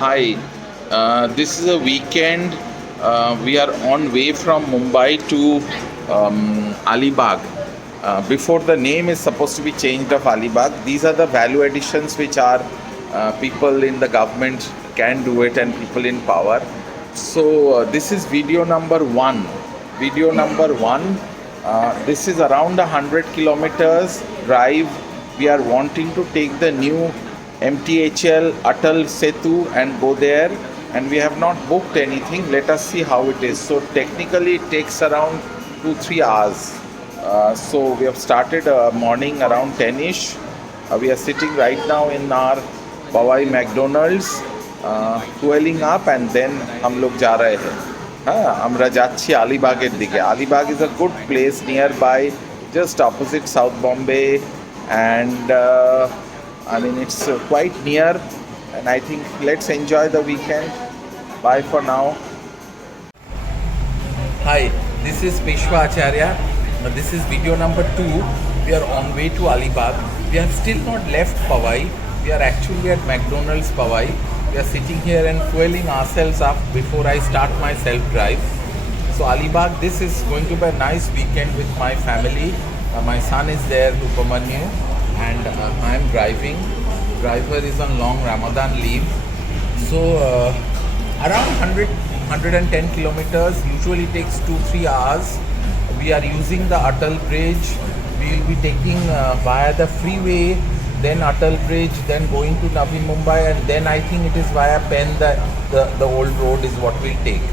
Hi, this is a weekend. We are on way from Mumbai to Alibaug. Before the name is supposed to be changed of Alibaug, these are the value additions which are people in the government can do it and people in power. So this is video number one. Video number one. This is around 100 kilometers drive. We are wanting to take the new MTHL Atal Setu and go there, and we have not booked anything. Let us see how it is. So technically it takes around 2-3 hours. So we have started morning around 10ish. We are sitting right now in our Powai McDonald's, fueling up, and then हम लोग जा रहे हैं. আমরা যাচ্ছি আলিবাগের দিকে. Alibaug is a good place nearby, just opposite South Bombay, and I mean, it's quite near, and I think let's enjoy the weekend. Bye for now. Hi, this is Peshwa Acharya. This is video number 2. We are on way to Alibaug. We have still not left Powai. We are actually at McDonald's Powai. We are sitting here and fueling ourselves up before I start my self-drive. So Alibaug, this is going to be a nice weekend with my family. My son is there, Upamanyu, and I am driving. Driver is on long Ramadan leave. So around 110 kilometers, usually takes 2-3 hours. We are using the Atal Bridge. We will be taking via the freeway, then Atal Bridge, then going to Navi Mumbai, and then I think it is via Pen, the old road is what we'll take.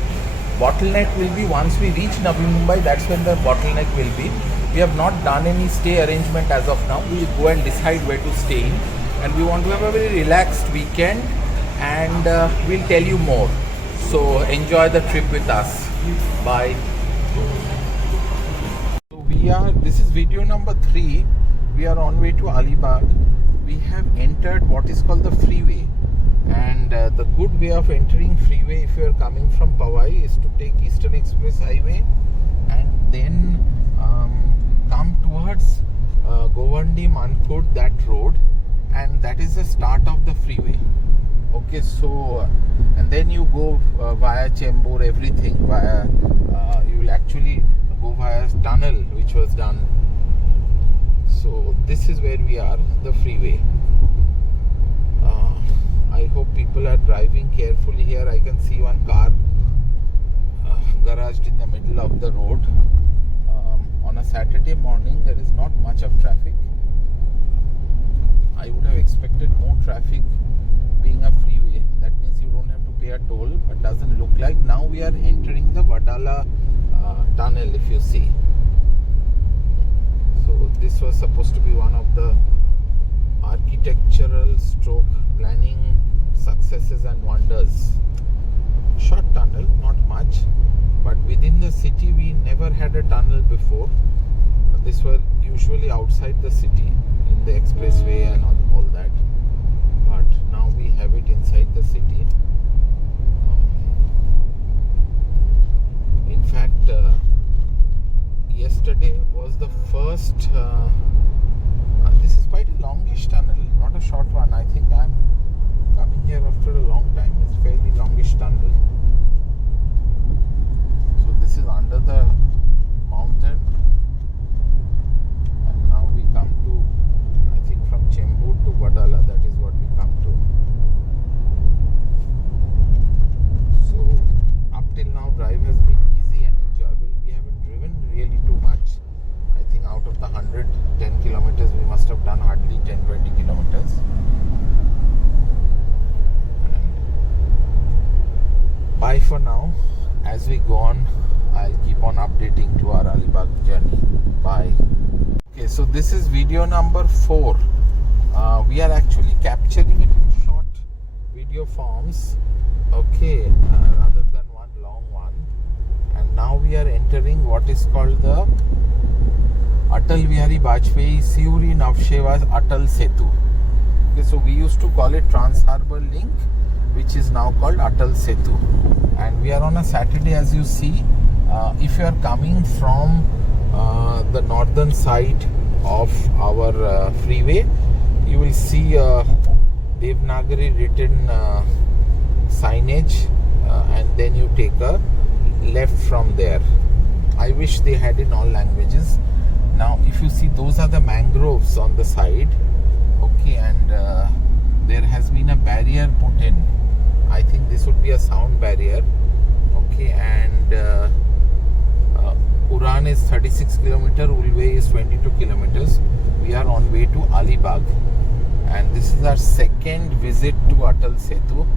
Bottleneck will be once we reach Navi Mumbai, that's when the bottleneck will be. We have not done any stay arrangement as of now. We will go and decide where to stay in, and we want to have a very relaxed weekend, and we'll tell you more. So enjoy the trip with us. Bye. So this is video number 3. We are on way to Alibaug. We have entered what is called the freeway, and the good way of entering freeway if you are coming from Powai is to take Eastern Express Highway and then come towards Govandi Mankud, that road, and that is the start of the freeway. Okay, so and then you go via Chembur, everything via you will actually go via tunnel which was done. So this is where we are, the freeway. I hope people are driving carefully here. I can see one car garaged in the middle of the road. On a Saturday morning, there is not much of traffic. I would have expected more traffic being a freeway. That means you don't have to pay a toll, but doesn't look like. Now we are entering the Vadala tunnel, if you see. So this was supposed to be one of the architectural stroke planning successes and wonders. Short tunnel, not much, but within the city we never had a tunnel before. This was usually outside the city in the expressway and all that, but now we have it inside the city. In fact, yesterday was the first this is quite a longish tunnel, not a short one. I think I'm coming here after a long time. It's fairly longish tunnel. So this is under the mountain, and now we come to, I think from Chembur to Vadala, that is what we come to. So up till now drive has been easy and enjoyable. We haven't driven really too much. I think out of the 110 kilometers we must have done hardly 10-20 kilometers. Bye for now. As we go on, I'll keep on updating to our Alibaug journey. Bye. Okay, so this is video number 4. We are actually capturing it in short video forms, okay, rather than one long one. And now we are entering what is called the Atal Bihari Vajpayee Siuri Navsheva Atal Setu. Okay, so we used to call it Trans Harbour Link, which is now called Atal Setu. And we are on a Saturday, as you see. If you are coming from the northern side of our freeway, you will see Devanagari written then you take a left from there. I wish they had in all languages. Now if you see, those are the mangroves on the side, okay, and there has been a barrier put in. I think this would be a sound barrier, okay, and Uran is 36 kilometer, Ulve is 22 kilometers. We are on way to Alibaug, and this is our second visit to Atal Setu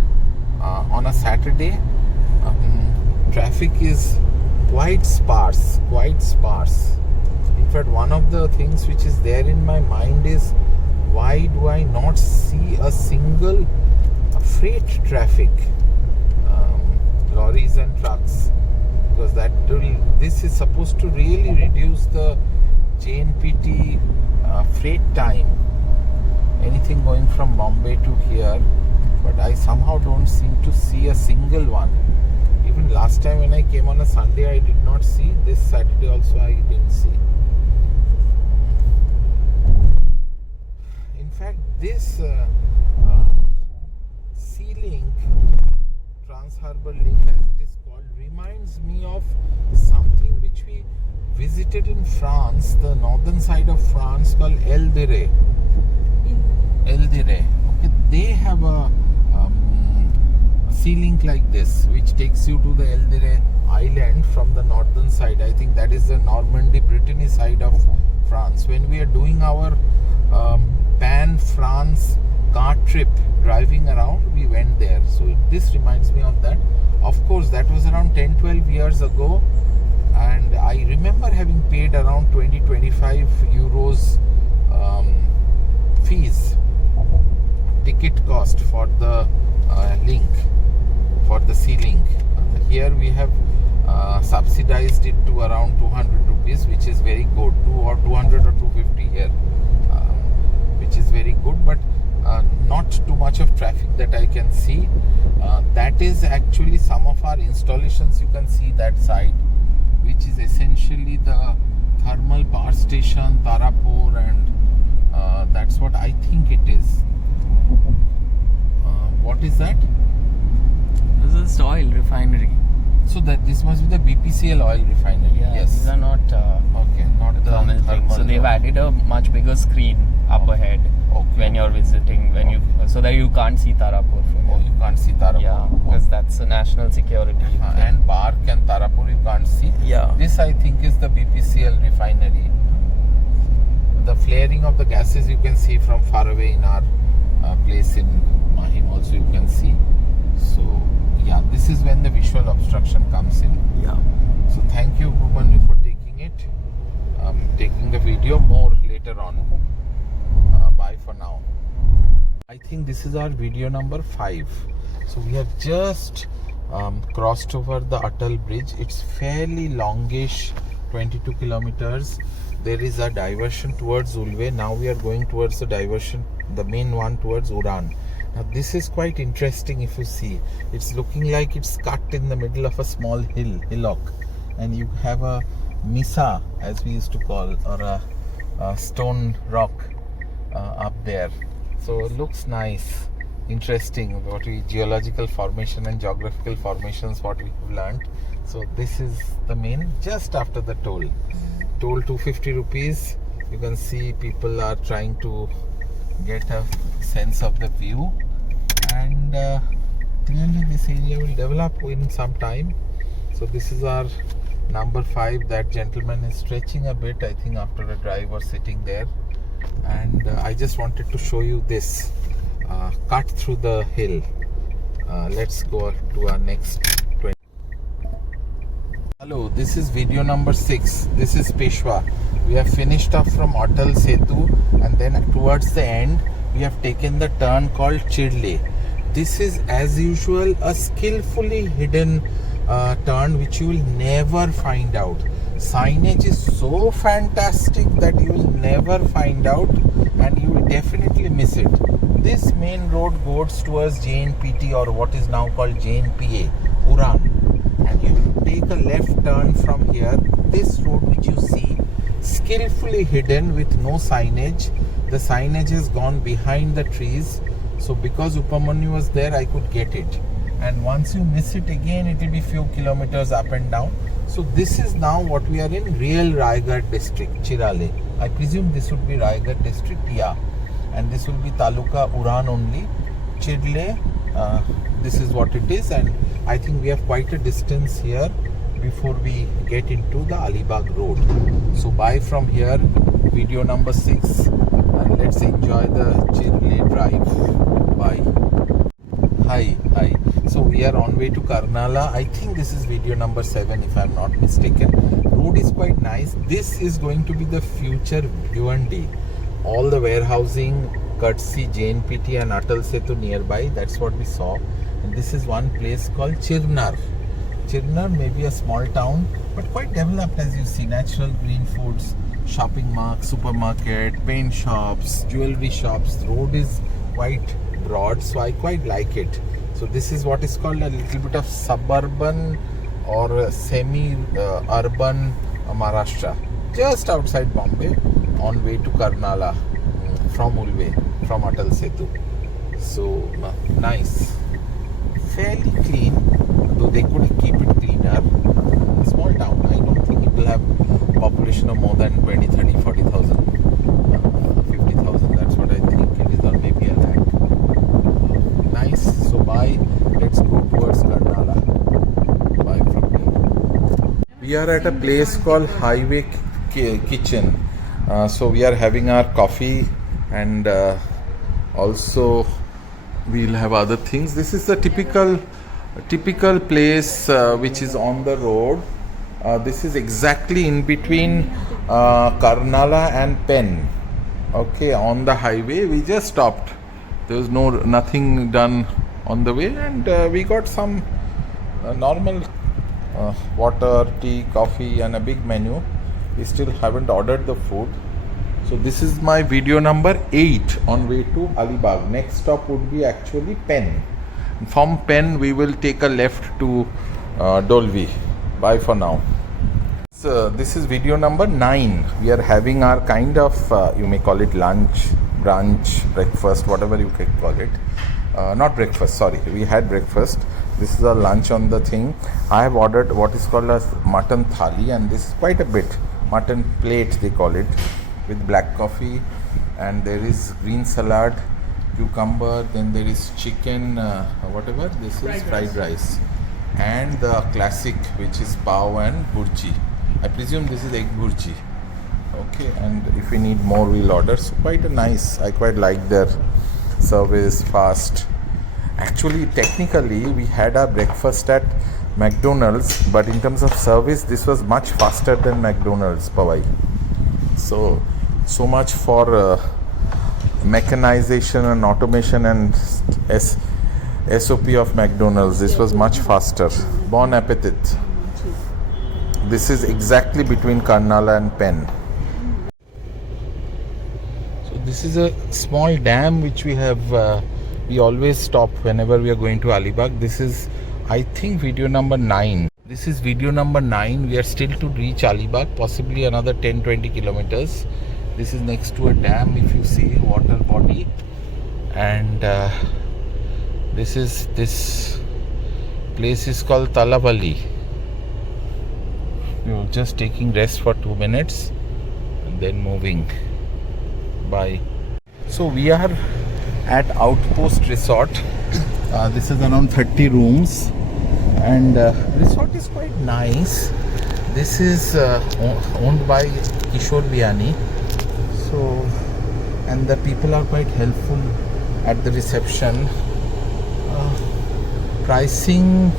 on a Saturday. Traffic is quite sparse. In fact, one of the things which is there in my mind is, why do I not see a single freight traffic, lorries and trucks? Because this is supposed to really reduce the JNPT freight time, anything going from Bombay to here, but I somehow don't seem to see a single one. Even last time when I came on a Sunday, I did not see. This Saturday also I didn't see. In fact, this C-Link, Trans-Harbour Link as it is called, reminds me of something which we visited in France, the northern side of France, called Eldire. Okay, they have a sea-link like this, which takes you to the Eldire island from the northern side. I think that is the Normandy, Brittany side of France. When we are doing our pan-France car trip, driving around, we went there. So this reminds me of that. Of course, that was around 10-12 years ago, and I remember having paid around 20-25 euros fees, ticket cost for the link, for the C-Link. Here we have subsidized it to around 200 rupees, which is very good, 200 or 250 here, which is very good, but not too much of traffic that I can see. That is actually some of our installations. You can see that side, which is essentially the thermal power station, Tarapur, and that's what I think it is. What is that? This is oil refinery. So that this must be the BPCL oil refinery. Yeah, yes. These are not Okay, not the thermal things. So they've added a much bigger screen up ahead when you're visiting, so that you can't see Tarapur from Oh, here. you can't see Tarapur. Yeah, because that's a national security thing. And Bark and Tarapur you can't see. Yeah. This I think is the BPCL refinery. The flaring of the gases you can see from far away in our place in Mahim also you can see. So yeah, this is when the visual obstruction comes in. Yeah. So thank you, Bhumanyu, for taking it. Taking the video more later on. Bye for now. I think this is our video number 5. So we have just crossed over the Atal Bridge. It's fairly longish, 22 kilometers. There is a diversion towards Ulve. Now we are going towards the diversion, the main one towards Uran. Now this is quite interesting. If you see, it's looking like it's cut in the middle of a small hillock, and you have a misa, as we used to call, or a stone rock up there. So it looks nice, interesting. Geological formation and geographical formations, what we have learned. So this is the main, just after the toll 250 rupees. You can see people are trying to get a sense of the view, and clearly this area will develop in some time. So this is our number 5. That gentleman is stretching a bit, I think, after a drive or sitting there. And I just wanted to show you this cut through the hill. Let's go to our next 20. Hello, this is video number 6. This is Peshwa. We have finished off from Atal Setu, and then towards the end we have taken the turn called Chidle. This is, as usual, a skillfully hidden turn which you will never find out. Signage is so fantastic that you will never find out, and you will definitely miss it. This main road goes towards JNPT, or what is now called JNPA, Uran, and you take a left turn from here. This road which you see, skillfully hidden with no signage. The signage has gone behind the trees. So because Upamanyu was there, I could get it. and once you miss it again, it will be few kilometers up and down. So this is now what we are in, real Raigad district, Chirale. I presume this would be Raigad district, yeah. And this will be Taluka Uran only. Chirle, this is what it is, and I think we have quite a distance here before we get into the Alibaug road. So bye from here, video number 6, and let's enjoy the Chirle drive. Bye. Hi. So we are on way to Karnala. I think this is video number 7 if I'm not mistaken. Road is quite nice. This is going to be the future Bhiwandi. All the warehousing, courtesy JNPT and Atal Setu nearby. That's what we saw. And this is one place called Chirnar. Chirnar may be a small town, but quite developed, as you see. Natural green foods, shopping mart, supermarket, paint shops, jewelry shops. The road is quite broad, so I quite like it. So this is what is called a little bit of suburban or semi-urban Maharashtra, just outside Bombay, on way to Karnala from Ulve, from Atal Setu. So nice, fairly clean, though they could keep it cleaner. Small town. I don't think it will have population of more than 20, 30, 40,000, 50,000. That's what I think it is, or maybe a lakh. Nice. So bye. Let's go towards Karnala. Bye from here. We are at a place called Highway Kitchen. So we are having our coffee, and also we'll have other things. This is a typical place which is on the road. This is exactly in between Karnala and Pen. Okay, on the highway. We just stopped. There was nothing done on the way, and we got some normal water, tea, coffee, and a big menu. We still haven't ordered the food. So this is my video number 8 on way to Alibaug. Next stop would be actually Pen. From Pen we will take a left to Dolvi. Bye for now. So this is video number 9. We are having our kind of, you may call it lunch, brunch, breakfast, whatever you can call it. Not breakfast, sorry. We had breakfast. This is our lunch on the thing. I have ordered what is called as mutton thali, and this is quite a bit. Mutton plate they call it, with black coffee, and there is green salad, cucumber, then there is chicken, whatever. This is fried rice. And the classic, which is pav and burji. I presume this is egg burji. Okay, and if we need more, we'll order. So quite a nice. I quite like their service, fast. Actually, technically, we had our breakfast at McDonald's, but in terms of service, this was much faster than McDonald's, Pawai. So much for mechanization and automation and SOP of McDonald's. This was much faster. Bon appetit. This is exactly between Karnala and Pen. So this is a small dam which we have. We always stop whenever we are going to Alibaug. This is, I think, video number 9. This is video number 9. We are still to reach Alibaug, possibly another 10-20 kilometers. This is next to a dam, if you see, water body. And this place is called Talavalli. We were just taking rest for 2 minutes and then moving. Bye. So we are at Outpost Resort. This is around 30 rooms, and resort is quite nice. This is owned by Kishore Biyani. So, and the people are quite helpful at the reception. Pricing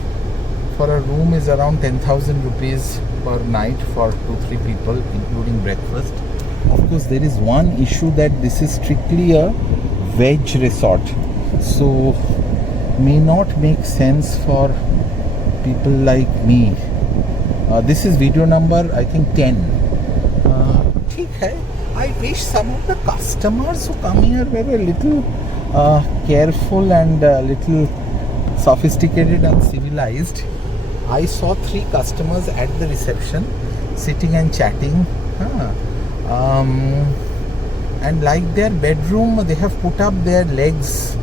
for a room is around 10,000 rupees per night for 2-3 people, including breakfast. Of course, there is one issue that this is strictly a veg resort, so may not make sense for people like me. This is video number, I think, 10. I wish some of the customers who come here were a little careful and a little sophisticated and civilized. I saw 3 customers at the reception sitting and chatting. And like their bedroom, they have put up their legs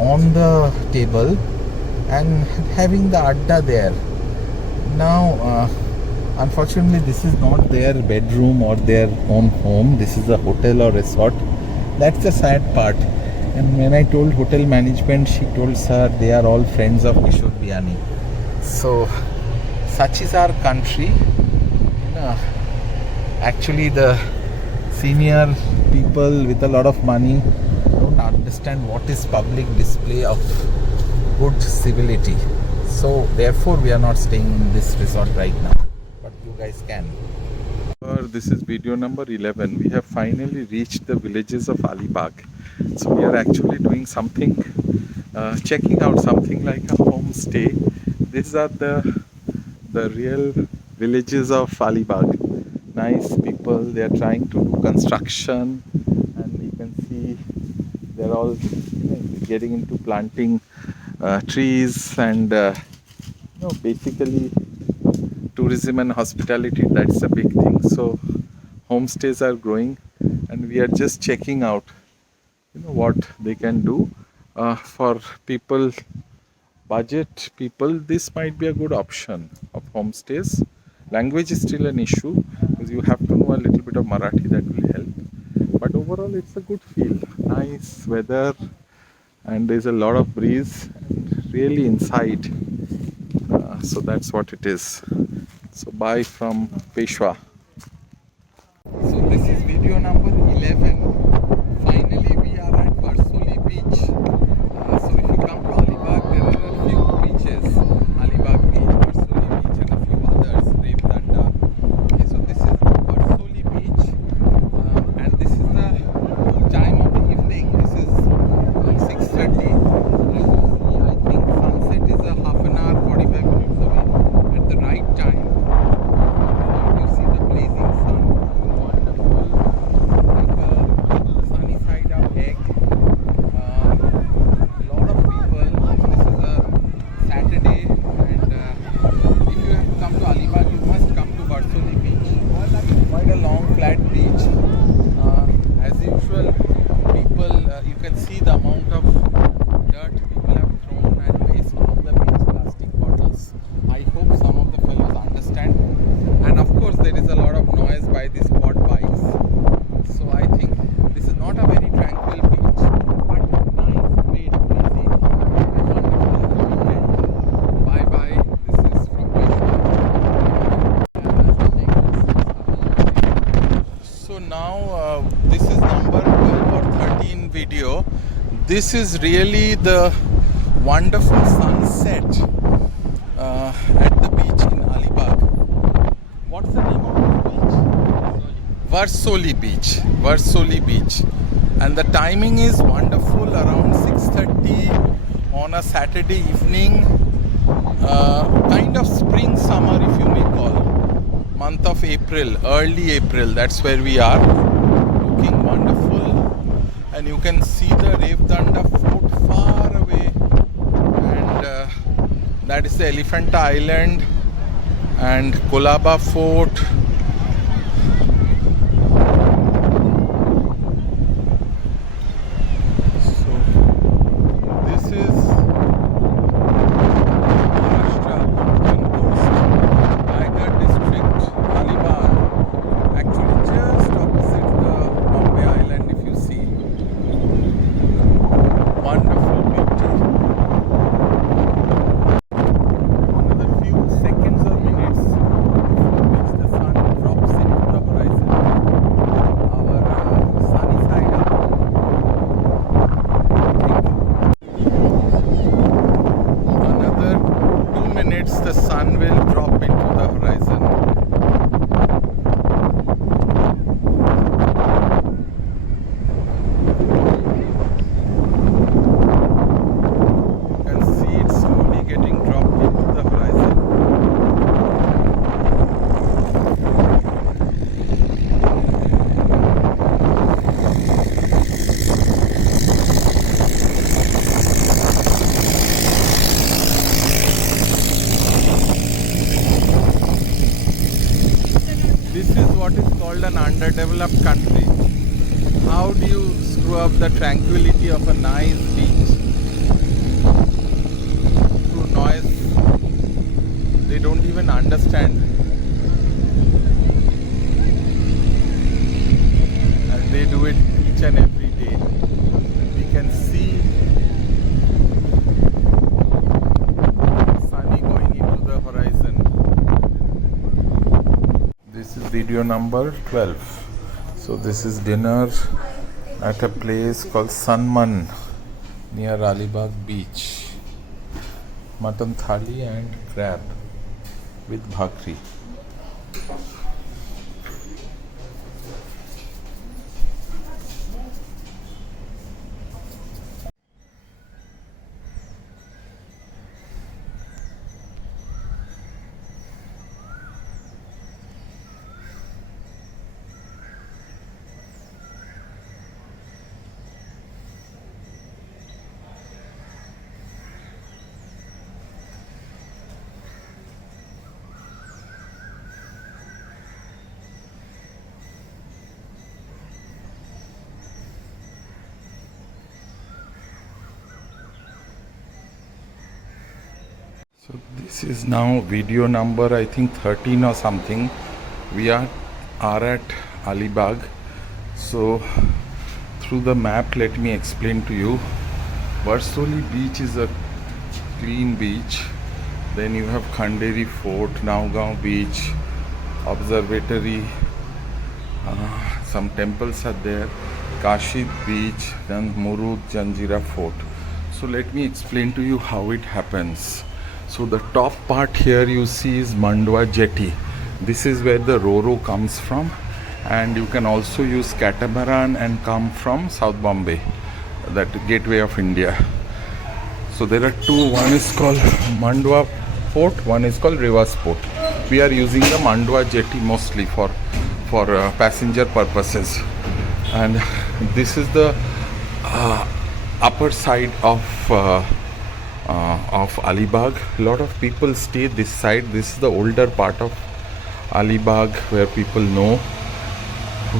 on the table, and having the adda there. Now, unfortunately, this is not their bedroom or their own home. This is a hotel or resort. That's the sad part. And when I told hotel management, she told, sir, they are all friends of Kishore Biani. So, such is our country. Actually, the senior people with a lot of money don't understand what is public display of good civility. So therefore we are not staying in this resort right now, but you guys can. This is video number 11. We have finally reached the villages of Alibaug. So we are actually doing something, checking out something like a homestay. These are the real villages of Alibaug. Nice people. They are trying to do construction, and you can see they're all getting into planting trees and basically tourism and hospitality. That's a big thing. So homestays are growing, and we are just checking out what they can do for people, budget people. This might be a good option of homestays. Language is still an issue because you have to know a little bit of Marathi. That will help, but overall it's a good feel. Nice weather, and there's a lot of breeze, and really inside. So that's what it is. So bye from Peshwa. So this is video number 11. Finally we are at Varsoli beach. So if you come to Alibaug, there are a few beaches. Alibaug beach, Varsoli beach, and a few others. Revdanda. Okay, so this is Varsoli beach, and this is the time of the evening. This is 6:30. I think sunset is a half an hour, 45 minutes away. At the right time, you see the blazing sun. Wonderful, like a sunny side up egg. Lot of people. This is a Saturday, and if you have to come to Alibaug, you must come to Varsoli beach. Quite a long flat beach. As usual, people, you can see the amount of dirt people have thrown and waste on the beach, plastic bottles. I hope some of the fellows understand. And of course, there is a lot of noise by these quad bikes. So I think this is not a very tranquil beach, but nice, great, easy, wonderful weekend. Bye bye. This is from Peshwa. So now this is number 12 or 13 video. This is really the wonderful sunset at the beach in Alibaug. What's the name of the beach? Varsoli Beach. Varsoli Beach. And the timing is wonderful, around 6:30 on a Saturday evening. Kind of spring summer, if you may call. Month of April, early April, that's where we are. Looking wonderful. And you can see the Revdanda Fort far away, and that is the Elephant Island and Kolaba Fort. So this is Maharashtra Konkan Coast, Tiger District, Alibaug. Actually just opposite the Mumbai Island, if you see. Wonderful beauty. Another few seconds or minutes before which the sun drops into the horizon. Our sunny side up. Another 2 minutes the sun will drop into the horizon. You can see it slowly getting dropped into the horizon. This is what is called an underdeveloped country. How do you screw up the tranquility of a nice beach? Through even understand. And they do it each and every day. And we can see sunny going into the horizon. This is video number 12. So this is dinner at a place called Sanman near Alibaug beach. Mutton thali and crab with bhakri. So this is now video number I think 13 or something. We are at Alibaug. So through the map, let me explain to you. Varsoli beach is a clean beach. Then you have Khanderi Fort, Naugam beach, observatory, some temples are there, Kashid beach, then Murud Janjira Fort. So let me explain to you how it happens. So the top part here you see is Mandwa jetty. This is where the Ro-Ro comes from, and you can also use catamaran and come from South Bombay, that gateway of India. So there are two, one is called Mandwa Fort, one is called Reverse Port. We are using the Mandwa jetty mostly for passenger purposes. And this is the upper side of Alibaug. A lot of people stay this side. This is the older part of Alibaug where people know.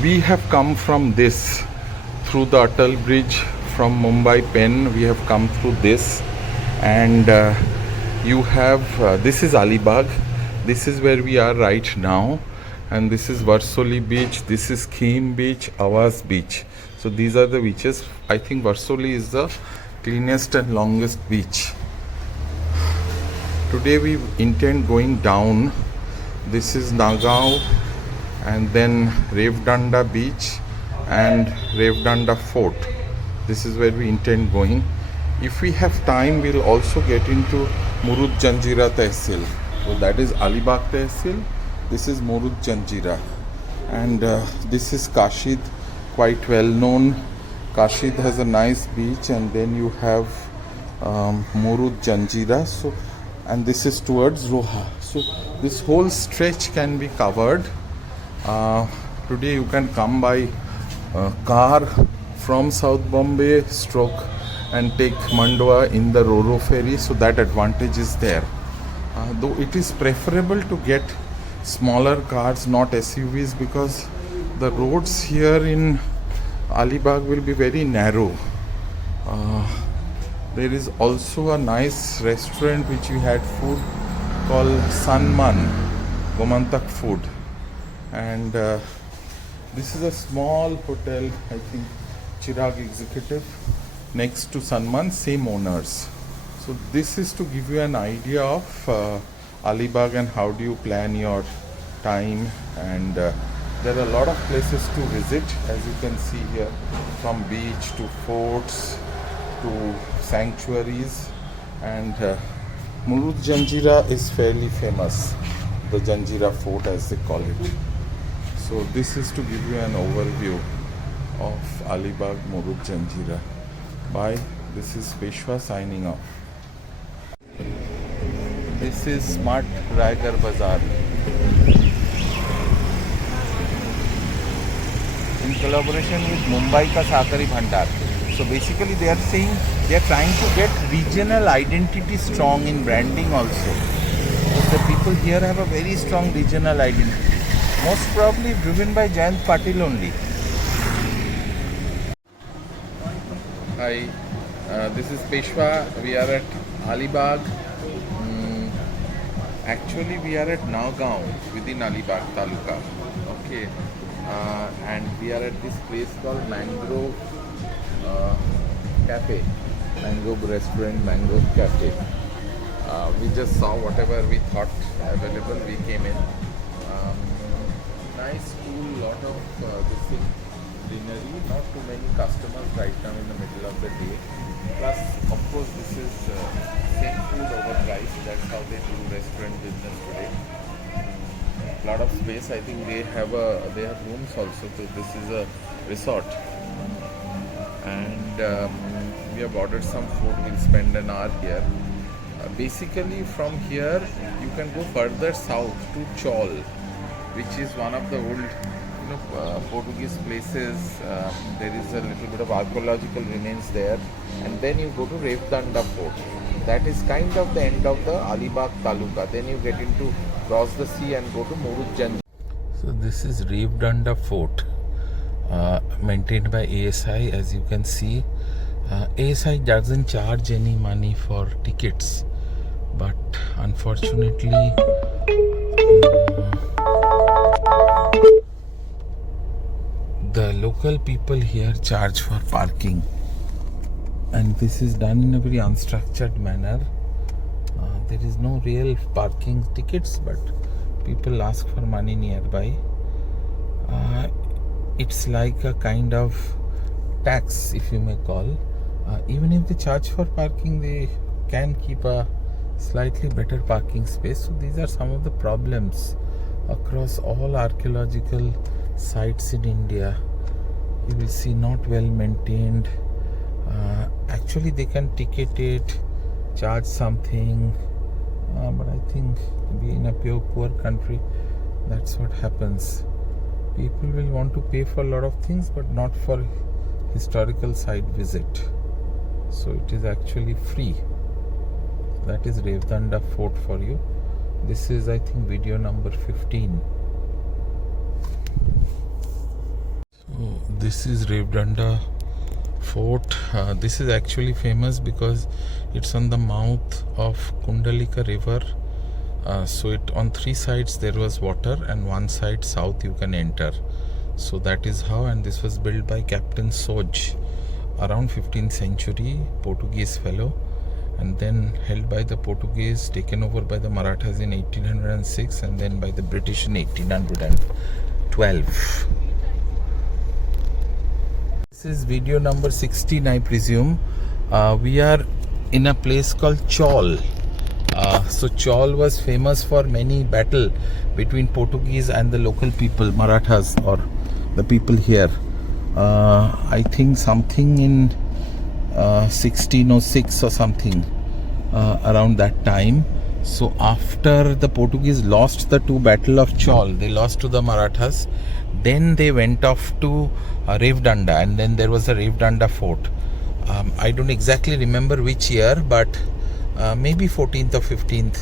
We have come from this through the Atal Bridge from Mumbai Pen. We have come through this, and you have this is Alibaug. This is where we are right now, and this is Varsoli beach. This is Kheem beach, Awaz beach. So these are the beaches. I think Varsoli is the cleanest and longest beach. Today we intend going down. This is Nagaon, and then Revdanda beach and Revdanda Fort. This is where we intend going. If we have time, we'll also get into Murud Janjira Tehsil. So that is Alibaug Tehsil. This is Murud Janjira, and this is Kashid, quite well known. Kashid has a nice beach, and then you have Murud Janjira. So, and this is towards Roha. So this whole stretch can be covered. Today you can come by car from South Bombay stroke and take Mandwa in the Ro-Ro ferry. So that advantage is there. Though it is preferable to get smaller cars, not SUVs, because the roads here in Alibaug will be very narrow. There is also a nice restaurant which we had food called Sanman, Gomantak food. And this is a small hotel, I think Chirag Executive, next to Sanman, same owners. So this is to give you an idea of Alibaug and how do you plan your time. And there are a lot of places to visit, as you can see here, from beach to forts to sanctuaries. And Murud Janjira is fairly famous, the Janjira Fort as they call it. So this is to give you an overview of Alibaug Murud Janjira. Bye. This is Peshwa signing off. This is Smart Raigar Bazaar. In collaboration with Mumbai ka Sakari Bhandar. So basically they are saying they are trying to get regional identity strong in branding also. Because the people here have a very strong regional identity. Most probably driven by Jayant Patil only. Hi, this is Peshwa. We are at Alibaug. Actually, we are at Nagaon within Alibaug Taluka. Okay, and we are at this place called Mangrove Cafe, Mangrove Restaurant, Mangrove Cafe. We just saw whatever we thought available. We came in. Um, nice, cool, lot of this thing, greenery. Not too many customers right now in the middle of the day. Plus, of course, this is same food overpriced. That's how they do restaurant business today. Lot of space. I think they have rooms also. So this is a resort, and we have ordered some food. We'll spend an hour here. Basically, from here you can go further south to Chol, which is one of the old, Portuguese places. There is a little bit of archaeological remains there, and then you go to Revdanda Fort. That is kind of the end of the Alibaug Taluka. Then you get into cross the sea and go to Murujjan. So this is Revdanda Fort, maintained by ASI. As you can see, ASI doesn't charge any money for tickets, but unfortunately the local people here charge for parking, and this is done in a very unstructured manner. There is no real parking tickets, but people ask for money nearby. It's like a kind of tax, if you may call. Even if they charge for parking, they can keep a slightly better parking space. So these are some of the problems across all archaeological sites in India. You will see not well maintained. Actually, they can ticket it, charge something, but I think being a poor country, that's what happens. People will want to pay for a lot of things, but not for historical site visit. So it is actually free. That is Revdanda Fort for you. This is, I think, video number 15. So this is Revdanda Fort. This is actually famous because it's on the mouth of Kundalika River. So it on three sides there was water, and one side south you can enter. So that is how, and this was built by Captain Soj around 15th century, Portuguese fellow, and then held by the Portuguese, taken over by the Marathas in 1806, and then by the British in 1812. This is video number 16, I presume. We are in a place called Chol. So Chol was famous for many battle between Portuguese and the local people, Marathas, or the people here. I think something in 1606 or something, around that time. So after the Portuguese lost the two battle of Chol, they lost to the Marathas. Then they went off to Revdanda, and then there was a Revdanda Fort. I don't exactly remember which year, but maybe 14th or 15th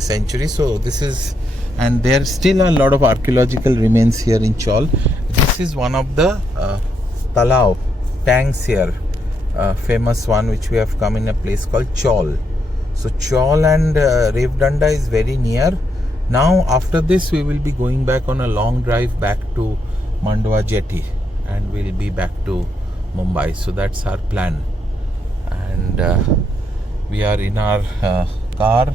century. So this is, and there still a lot of archaeological remains here in Chol. This is one of the tanks here, famous one which we have come in a place called Chol. So Chol and Revdanda is very near. Now after this we will be going back on a long drive back to Mandwa Jetty, and we'll be back to Mumbai. So that's our plan, and we are in our car.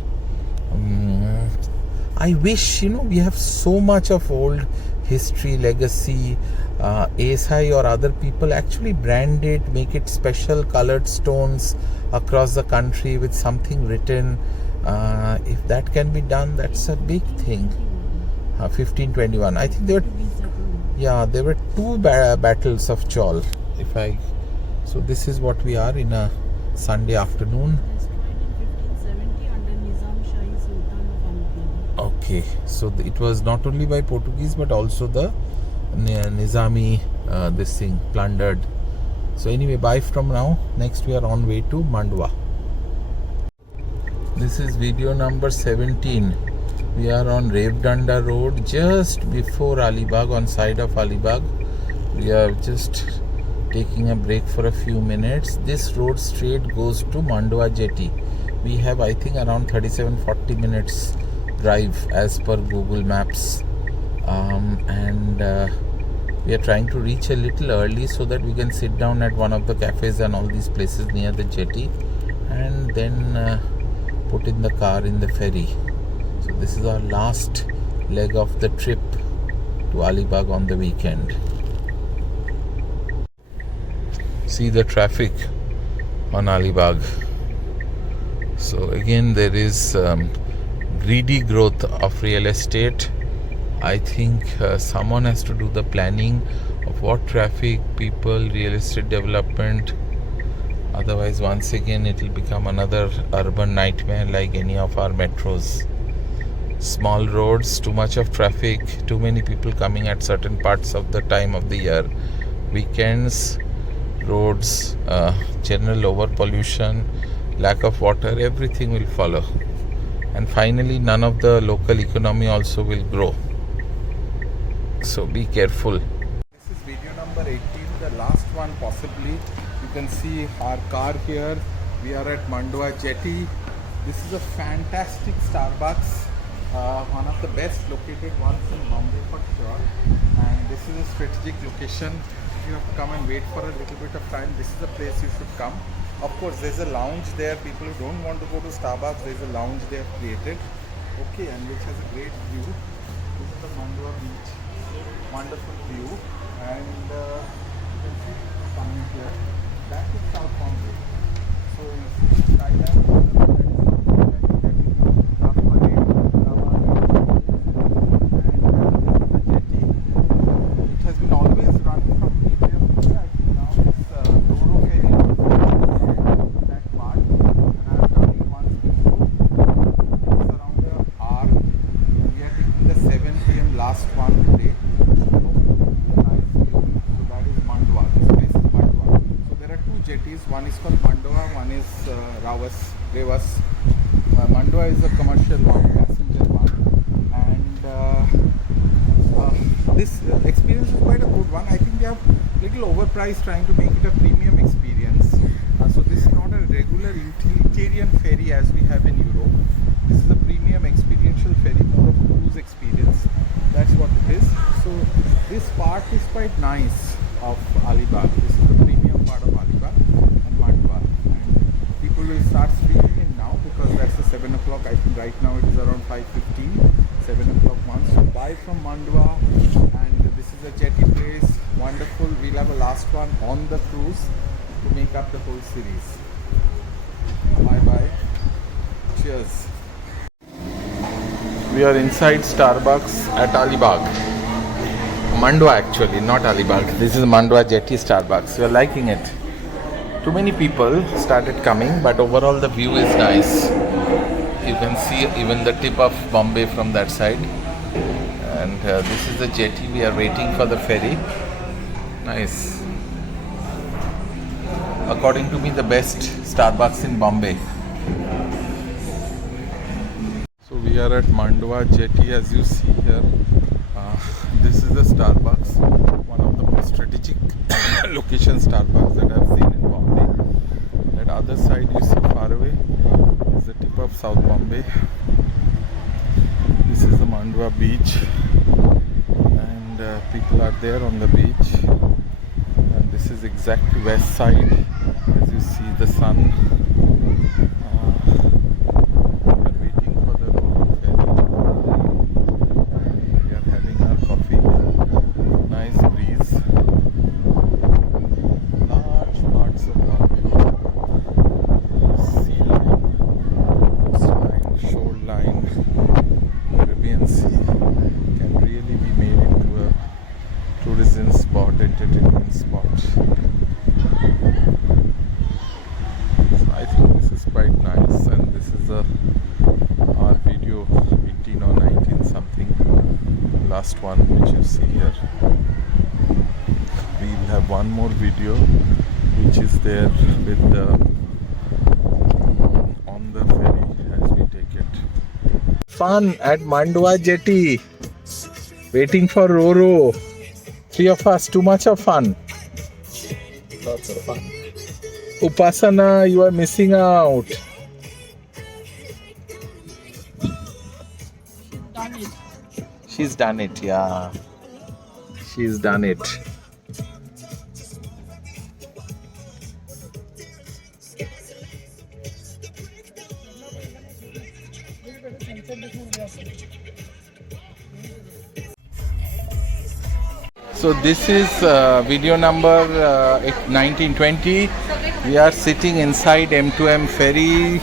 I wish, we have so much of old history, legacy. ASI or other people actually brand it, make it special colored stones across the country with something written. If that can be done, that's a big thing. 1521. I think there were two battles of Chol. So this is what we are in a Sunday afternoon. Okay, so it was not only by Portuguese but also the Nizami, this thing plundered. So anyway, bye from now. Next we are on way to Mandwa. This is video number 17. We are on Revdanda Road, just before Alibaug, on side of Alibaug. We are just taking a break for a few minutes. This road straight goes to Mandwa Jetty. We have, I think, around 37-40 minutes drive as per Google Maps, and we are trying to reach a little early so that we can sit down at one of the cafes and all these places near the jetty, and then put in the car in the ferry. So this is our last leg of the trip to Alibaug on the weekend. See the traffic on Alibaug. So again, there is greedy growth of real estate. I think someone has to do the planning of what traffic, people, real estate development. Otherwise, once again, it will become another urban nightmare like any of our metros. Small roads, too much of traffic, too many people coming at certain parts of the time of the year. Weekends, roads, general over pollution, lack of water, everything will follow. And finally, none of the local economy also will grow. So be careful. This is video number 18, the last one possibly. You can see our car here. We are at Mandwa Jetty. This is a fantastic Starbucks. One of the best located ones in Mumbai for sure. And this is a strategic location. You have to come and wait for a little bit of time. This is the place you should come. Of course, there's a lounge there. People who don't want to go to Starbucks, there's a lounge they have created. Okay, and which has a great view. This is the Mandwa beach. Wonderful view. And you can see coming here. That is South Bombay. So you see Thailand. One is called Mandwa, one is Revas. Mandwa is a commercial one, passenger one, and this experience is quite a good one. I think they have little overpriced trying to make it a premium experience. So this is not a regular utilitarian ferry as we have in Europe. This is a premium experiential ferry, more of a cruise experience. That's what it is. So this part is quite nice of Alibaug. This is the premium part of Alibaug. People will start streaming in now because that's the 7 o'clock. I think right now it is around 5:15. 7 o'clock once. So bye from Mandwa, and this is a jetty place. Wonderful. We'll have a last one on the cruise to make up the whole series. Bye bye. Cheers. We are inside Starbucks at Alibaug. Mandwa actually, not Alibaug. This is Mandwa Jetty Starbucks. We are liking it. Too many people started coming, but overall the view is nice. You can see even the tip of Bombay from that side. And this is the jetty. We are waiting for the ferry. Nice. According to me, the best Starbucks in Bombay. So we are at Mandwa Jetty, as you see here. This is the Starbucks, one of the most strategic location Starbucks that I've seen in Bombay. That other side you see far away is the tip of South Bombay. This is the Mandwa beach, and people are there on the beach. And this is exactly west side, as you see the sun. Entertainment spot. So I think this is quite nice, and this is our video 18 or 19 something, last one which you see here. We'll have one more video which is there with the on the ferry as we take it. Fun at Mandwa Jetty, waiting for Roro. 3 of us, too much of fun. Lots of fun. Upasana, you are missing out. She's done it, yeah. She's done it. So this is video number 1920. We are sitting inside M2M ferry.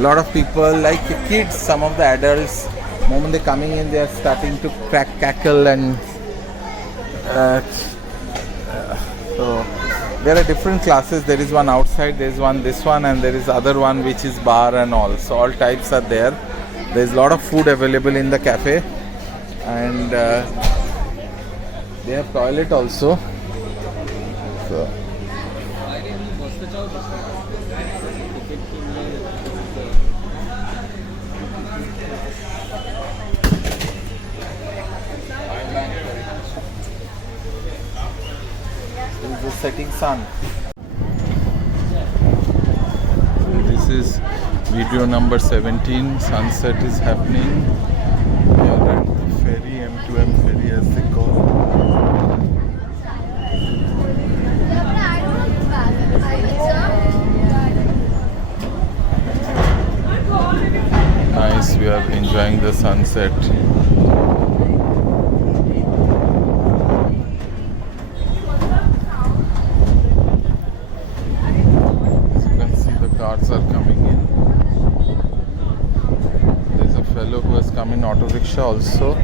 Lot of people, like kids, some of the adults, moment they're coming in, they are starting to cackle and so there are different classes. There is one outside, there is one this one, and there is other one which is bar and all. So all types are there. There is a lot of food available in the cafe, and they have toilet also. So this is the setting sun. So this is video number 17. Sunset is happening. We are at the ferry, M2M ferry as they call. Nice, we are enjoying the sunset. As you can see, the cars are coming in. There's a fellow who has come in auto rickshaw also.